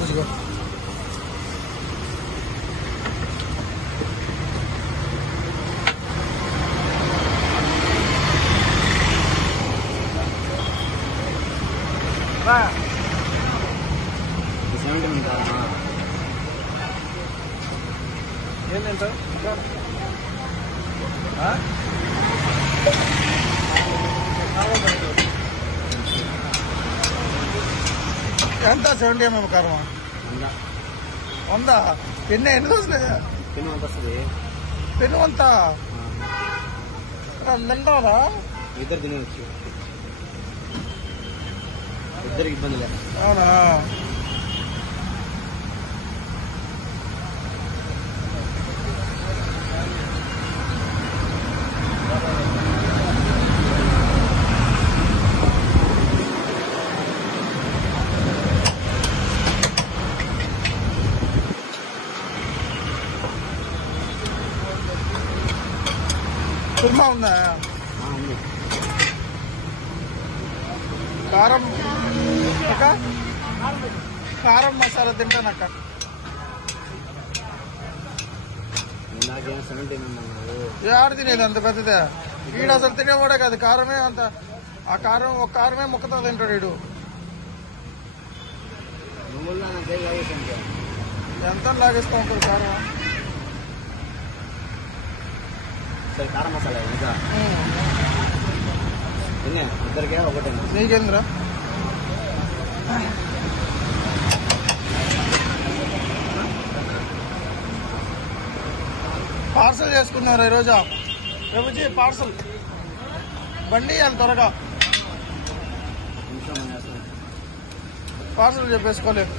బుజ్జిగా ఏంటంటే ఎంత 70 mm కారం 100 పెన్ను ఎన్ని రోజులు పెన్ను అంతా తింటారా ఇద్దరు తినవచ్చు ఇద్దరికి ఇబ్బంది లేదు అవునా కుర్మా ఉందా కారం కారం మసాలా తింటానక్క ఎవరు తినేది అంత పెద్దదే వీడు అసలు తినేవాడే కాదు కారమే అంత ఆ కారం ఒక కారమే ముక్కతో తింటాడు వీడు ఎంత లాగేస్తూ ఉంటాడు కారం కారం మసాలా ఇద్దరికే ఒకటే నీకేంద్రా పార్సల్ చేసుకున్నారు ఈరోజు ప్రభుజీ పార్సల్ బండి ఇవ్వాలి త్వరగా పార్సల్ చెప్పేసుకోలేదు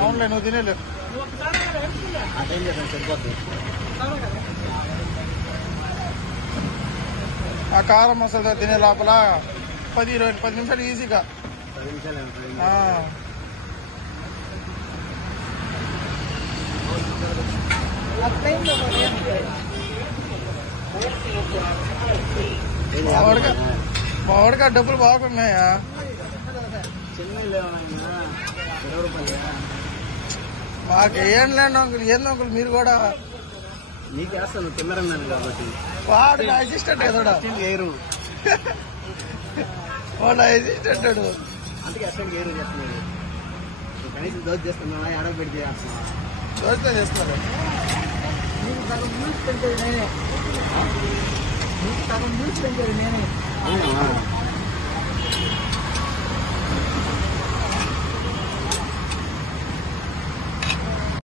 అవునులే నువ్వు తినేలేదు ఆ కారం మసాలా తినే లోపల 10 నిమిషాలు ఈజీగా మావాడిగా డబ్బులు బాగున్నాయా మాకు ఏం లేండి అంకుల్ ఏంది అంకుల్ మీరు కూడా నీకేస్తాను తిన్నరన్నాను కాబట్టి వాడు అసిస్టెంట్ కదా వాడు అసిస్టెంట్ అందుకే అసలు ఏరు చేస్తున్నాడు కనీసం దోశ చేస్తున్నా ఎడ పెడితే చేస్తున్నా దోశ చేస్తున్నారు నేనే